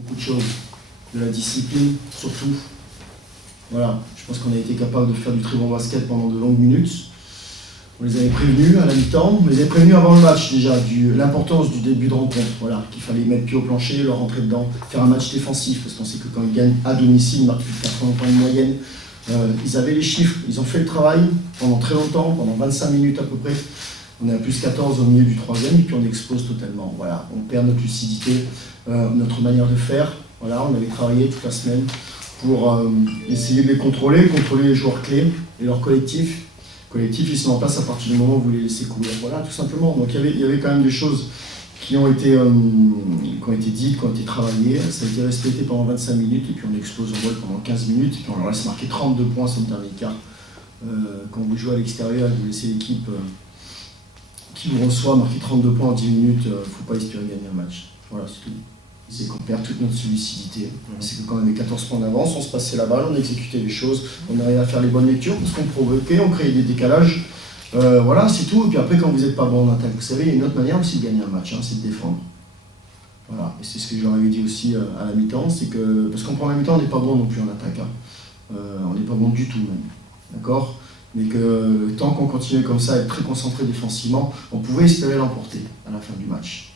beaucoup de choses, de la discipline surtout. Voilà, je pense qu'on a été capable de faire du très bon basket pendant de longues minutes. On les avait prévenus à la mi-temps, on les avait prévenus avant le match déjà, l'importance du début de rencontre, voilà, qu'il fallait mettre pied au plancher, leur rentrer dedans, faire un match défensif, parce qu'on sait que quand ils gagnent à domicile, ils marquent plus de 80 points de moyenne. Ils avaient les chiffres, ils ont fait le travail pendant très longtemps, pendant 25 minutes à peu près. On est à plus 14 au milieu du troisième et puis on explose totalement. Voilà, on perd notre lucidité, notre manière de faire. Voilà, on avait travaillé toute la semaine pour essayer de les contrôler les joueurs clés et leur collectif. Le collectif, il se met en place à partir du moment où vous les laissez courir. Voilà, tout simplement. Donc il y avait quand même des choses qui ont été dites, qui ont été travaillées. Ça a été respecté pendant 25 minutes et puis on explose en vol pendant 15 minutes et puis on leur laisse marquer 32 points sur le dernier quart. Quand vous jouez à l'extérieur et que vous laissez l'équipe qui vous reçoit marquer 32 points en 10 minutes, il ne faut pas espérer gagner un match. Voilà, c'est tout. C'est qu'on perd toute notre lucidité. C'est que quand on avait 14 points d'avance, on se passait la balle, on exécutait les choses, on arrivait à faire les bonnes lectures parce qu'on provoquait, on créait des décalages. Voilà, c'est tout. Et puis après, quand vous n'êtes pas bon en attaque, vous savez, il y a une autre manière aussi de gagner un match, c'est de défendre. Voilà, et c'est ce que je leur avais dit aussi à la mi-temps, c'est que, parce qu'en première mi-temps, on n'est pas bon non plus en attaque. On n'est pas bon du tout même. D'accord ? Mais que tant qu'on continuait comme ça, à être très concentré défensivement, on pouvait espérer l'emporter à la fin du match.